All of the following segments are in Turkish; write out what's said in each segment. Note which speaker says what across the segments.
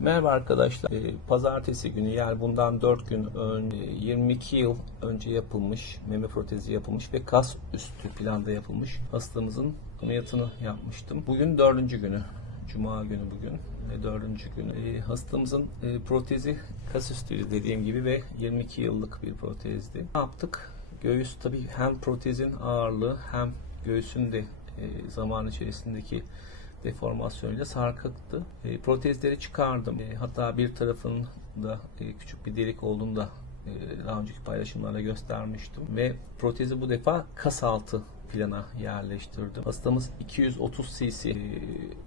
Speaker 1: Merhaba arkadaşlar. Ee, Pazartesi günü yani bundan 4 gün önce 22 yıl önce yapılmış meme protezi yapılmış ve kas üstü planda yapılmış hastamızın ameliyatını yapmıştım. Bugün dördüncü günü. Cuma günü bugün dördüncü günü. Ee, hastamızın e, protezi kas üstüydü dediğim gibi ve 22 yıllık bir protezdi. Ne yaptık? Göğüs tabii hem protezin ağırlığı hem göğsün de e, zaman içerisindeki deformasyonuyla sarkıktı. E, protezleri çıkardım. E, hatta bir tarafında e, küçük bir delik olduğunu da e, daha önceki paylaşımlarda göstermiştim. Ve protezi bu defa kas altı plana yerleştirdim. Hastamız 230 cc e,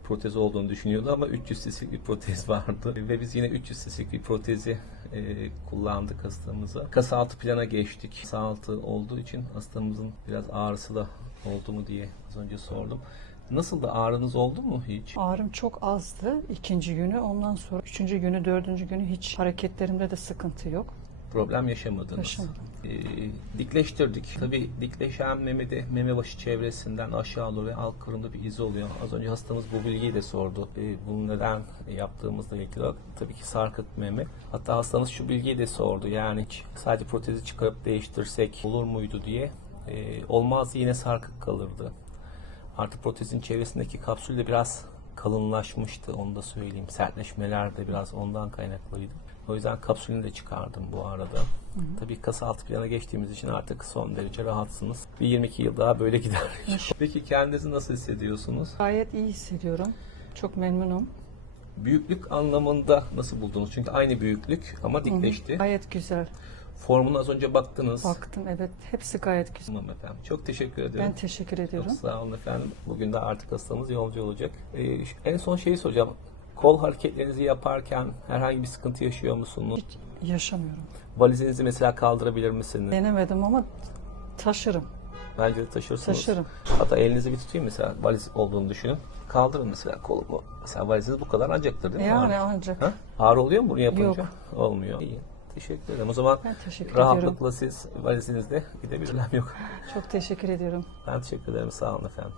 Speaker 1: protez olduğunu düşünüyordu ama 300 cc'lik bir protez vardı. Ve biz yine 300 cc'lik bir protezi e, kullandık hastamıza. Kas altı plana geçtik. Kas altı olduğu için hastamızın biraz ağrısı da oldu mu diye az önce sordum. Nasıl da ağrınız oldu mu hiç?
Speaker 2: Ağrım çok azdı ikinci günü. Ondan sonra üçüncü günü, dördüncü günü hiç hareketlerimde de sıkıntı yok.
Speaker 1: Problem yaşamadınız.
Speaker 2: Yaşamadım.
Speaker 1: Ee, dikleştirdik. Tabii dikleşen memede meme başı çevresinden aşağı doğru ve alt kırımda bir iz oluyor. Az önce hastamız bu bilgiyi de sordu. Ee, bunu neden yaptığımızla ilgili tabii ki sarkık meme. Hatta hastamız şu bilgiyi de sordu. Yani sadece protezi çıkarıp değiştirsek olur muydu diye. Ee, olmaz yine sarkık kalırdı. Artık protezin çevresindeki kapsül de biraz kalınlaşmıştı onu da söyleyeyim. Sertleşmeler de biraz ondan kaynaklıydı. O yüzden kapsülünü de çıkardım bu arada. Tabii kas altı plana geçtiğimiz için artık son derece rahatsınız. Bir 22 yıl daha böyle gider. Peki kendinizi nasıl hissediyorsunuz?
Speaker 2: Gayet iyi hissediyorum. Çok memnunum.
Speaker 1: Büyüklük anlamında nasıl buldunuz? Çünkü aynı büyüklük ama dikleşti.
Speaker 2: Gayet güzel.
Speaker 1: Formuna az önce baktınız.
Speaker 2: Baktım evet hepsi gayet güzel.
Speaker 1: Tamam efendim. Çok teşekkür ediyorum.
Speaker 2: Ben teşekkür
Speaker 1: Çok
Speaker 2: ediyorum.
Speaker 1: sağ olun efendim. Bugün de artık hastamız yolcu olacak. Ee, en son şeyi soracağım. Kol hareketlerinizi yaparken herhangi bir sıkıntı yaşıyor musunuz?
Speaker 2: Hiç yaşamıyorum.
Speaker 1: Valizinizi mesela kaldırabilir misiniz?
Speaker 2: Denemedim ama taşırım.
Speaker 1: Bence de taşırsınız.
Speaker 2: Taşırım.
Speaker 1: Hatta elinizi bir tutayım mesela valiz olduğunu düşünün. Kaldırın mesela kolumu. Mesela valiziniz bu kadar acaktır değil mi?
Speaker 2: Yani
Speaker 1: Ağrı-
Speaker 2: ancak.
Speaker 1: Ha? Ağrı oluyor mu bunu yapınca?
Speaker 2: Yok.
Speaker 1: Olmuyor. İyi. Teşekkür ederim. O zaman
Speaker 2: Ben teşekkür ediyorum.
Speaker 1: rahatlıkla siz valizinizde gidebilirim yok.
Speaker 2: Çok teşekkür ediyorum.
Speaker 1: Ben teşekkür ederim. Sağ olun efendim.